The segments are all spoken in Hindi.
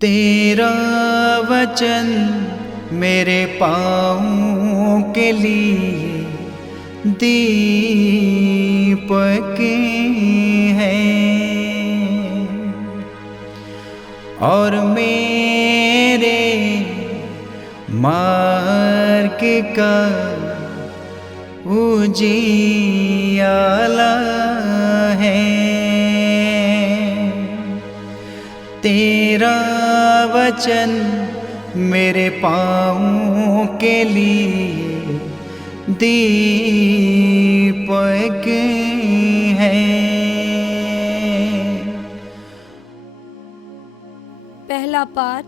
तेरा वचन मेरे पाँवों के लिए दीपक है और मेरे मार्ग का उजियाला है। तेरा वचन मेरे पाँवों के लिए दीपक है। पहला पाठ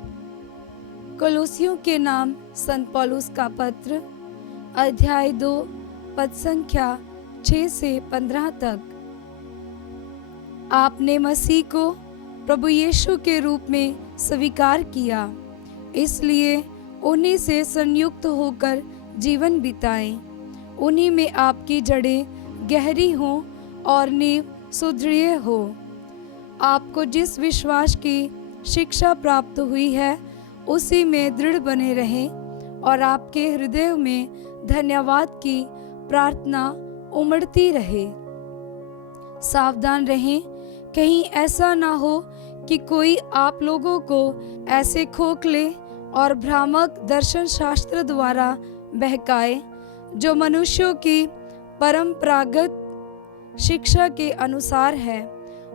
कोलोसियों के नाम संत पौलुस का पत्र, अध्याय 2, पद संख्या 6 से 15 तक। आपने मसीह को प्रभु यीशु के रूप में स्वीकार किया, इसलिए उन्हीं से संयुक्त होकर जीवन बिताएं। उन्हीं में आपकी जड़ें गहरी हों और नींव सुदृढ़ हो। आपको जिस विश्वास की शिक्षा प्राप्त हुई है उसी में दृढ़ बने रहें और आपके हृदय में धन्यवाद की प्रार्थना उमड़ती रहे। सावधान रहें, कहीं ऐसा ना हो कि कोई आप लोगों को ऐसे खोखले और भ्रामक दर्शन शास्त्र द्वारा बहकाए जो मनुष्यों की परंपरागत शिक्षा के अनुसार है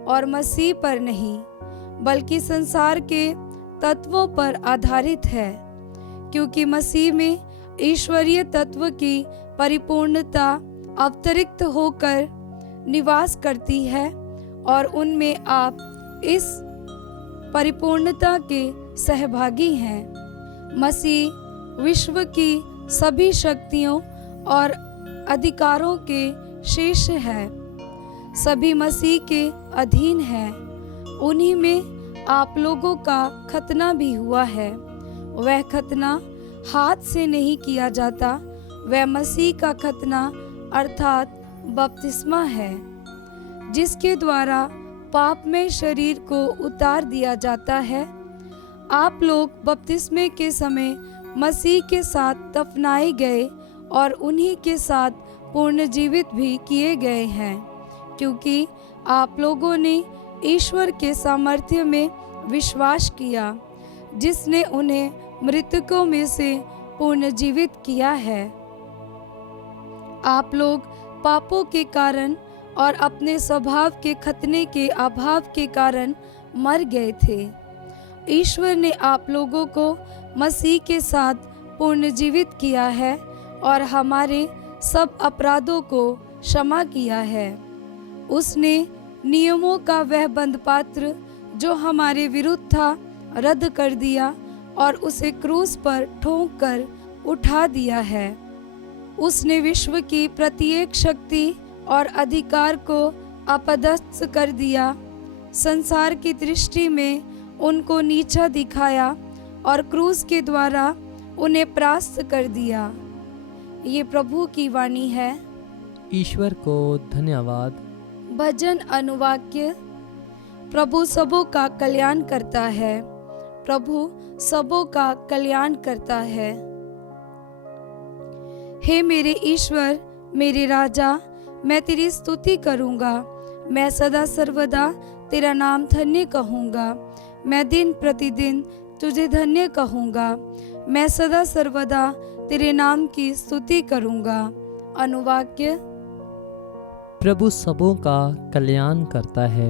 और मसीह पर नहीं बल्कि संसार के तत्वों पर आधारित है, क्योंकि मसीह में ईश्वरीय तत्व की परिपूर्णता अवतरित होकर निवास करती है और उनमें आप इस परिपूर्णता के सहभागी हैं। मसीह विश्व की सभी शक्तियों और अधिकारों के शीर्ष है, सभी मसीह के अधीन है। उन्हीं में आप लोगों का खतना भी हुआ है। वह खतना हाथ से नहीं किया जाता, वह मसीह का खतना अर्थात बपतिस्मा है, जिसके द्वारा पाप में शरीर को उतार दिया जाता है। आप लोग बपतिस्मे के समय मसीह के साथ दफनाए गए और उन्हीं के साथ पुनर्जीवित भी किए गए हैं, क्योंकि आप लोगों ने ईश्वर के सामर्थ्य में विश्वास किया, जिसने उन्हें मृतकों में से पुनर्जीवित किया है। आप लोग पापों के कारण और अपने स्वभाव के खतने के अभाव के कारण मर गए थे। ईश्वर ने आप लोगों को मसीह के साथ पुनर्जीवित किया है और हमारे सब अपराधों को क्षमा किया है। उसने नियमों का वह बंधपात्र जो हमारे विरुद्ध था रद्द कर दिया और उसे क्रूस पर ठोंक कर उठा दिया है। उसने विश्व की प्रत्येक शक्ति और अधिकार को अपदस्थ कर दिया, संसार की दृष्टि में उनको नीचा दिखाया और क्रूस के द्वारा उन्हें परास्त कर दिया। ये प्रभु की वाणी है। ईश्वर को धन्यवाद। भजन अनुवाक्य। प्रभु सबों का कल्याण करता है, प्रभु सबों का कल्याण करता है। हे मेरे ईश्वर, मेरे राजा, मैं तेरी स्तुति करूंगा। मैं सदा सर्वदा तेरा नाम धन्य कहूंगा। मैं दिन प्रतिदिन तुझे धन्य कहूंगा। मैं सदा सर्वदा तेरे नाम की स्तुति करूंगा। अनुवाक्य। प्रभु सबों का कल्याण करता है।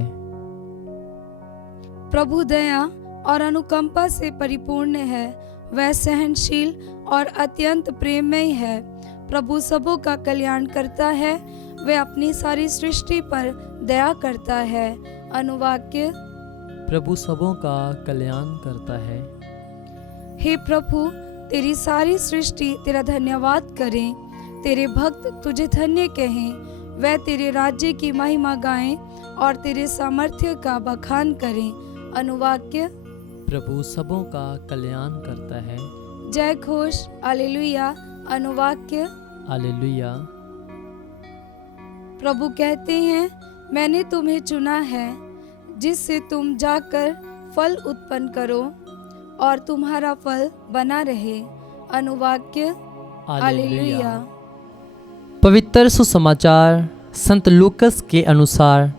प्रभु दया और अनुकंपा से परिपूर्ण है, वह सहनशील और अत्यंत प्रेममय है। प्रभु सबों का कल्याण करता है, वह अपनी सारी सृष्टि पर दया करता है। अनुवाक्य। प्रभु सबों का कल्याण करता है। हे प्रभु, तेरी सारी सृष्टि तेरा धन्यवाद करें, तेरे भक्त तुझे धन्य कहें। वह तेरे राज्य की महिमा गाएं और तेरे सामर्थ्य का बखान करें। अनुवाक्य। प्रभु सबों का कल्याण करता है। जय घोष हालेलुया। अनुवाक्य। हालेलुया। प्रभु कहते हैं, मैंने तुम्हें चुना है जिससे तुम जाकर फल उत्पन्न करो और तुम्हारा फल बना रहे। अनुवाक्य हालेलुया। पवित्र सुसमाचार संत लूकस के अनुसार,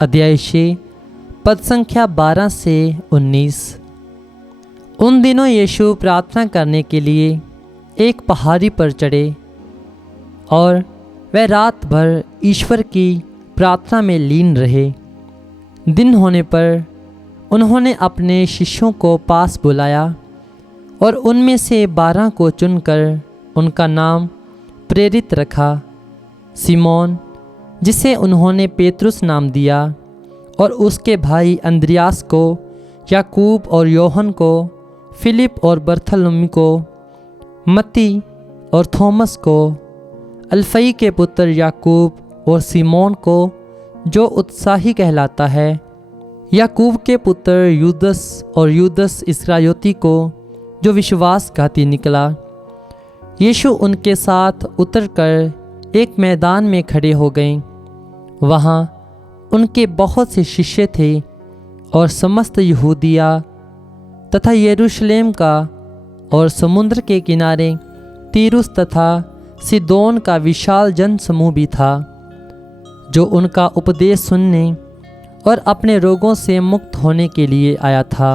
अध्याय 6 पद संख्या 12 से 19। उन दिनों यीशु प्रार्थना करने के लिए एक पहाड़ी पर चढ़े और वह रात भर ईश्वर की प्रार्थना में लीन रहे। दिन होने पर उन्होंने अपने शिष्यों को पास बुलाया और उनमें से 12 को चुनकर उनका नाम प्रेरित रखा। सिमोन, जिसे उन्होंने पेतरुस नाम दिया, और उसके भाई अंद्रियास को, याकूब और योहन को, फिलिप और बरथुलमै को, मत्ती और थॉमस को, अल्फई के पुत्र याकूब और सिमोन को जो उत्साही कहलाता है, याकूब के पुत्र यूदस और यूदस इस्करियोती को जो विश्वासघाती निकला। यीशु उनके साथ उतरकर एक मैदान में खड़े हो गए। वहाँ उनके बहुत से शिष्य थे और समस्त यहूदिया तथा यरूशलेम का और समुद्र के किनारे तीरुस तथा सीदोन का विशाल जनसमूह भी था, जो उनका उपदेश सुनने और अपने रोगों से मुक्त होने के लिए आया था।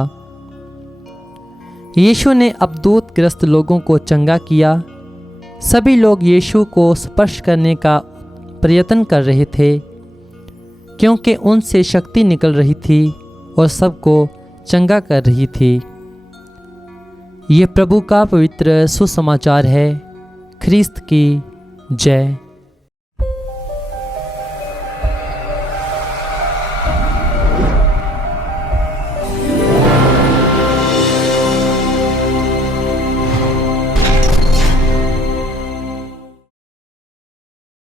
यीशु ने अबदूतग्रस्त लोगों को चंगा किया। सभी लोग यीशु को स्पर्श करने का प्रयत्न कर रहे थे, क्योंकि उनसे शक्ति निकल रही थी और सबको चंगा कर रही थी। ये प्रभु का पवित्र सुसमाचार है। ख्रिस्त की जय।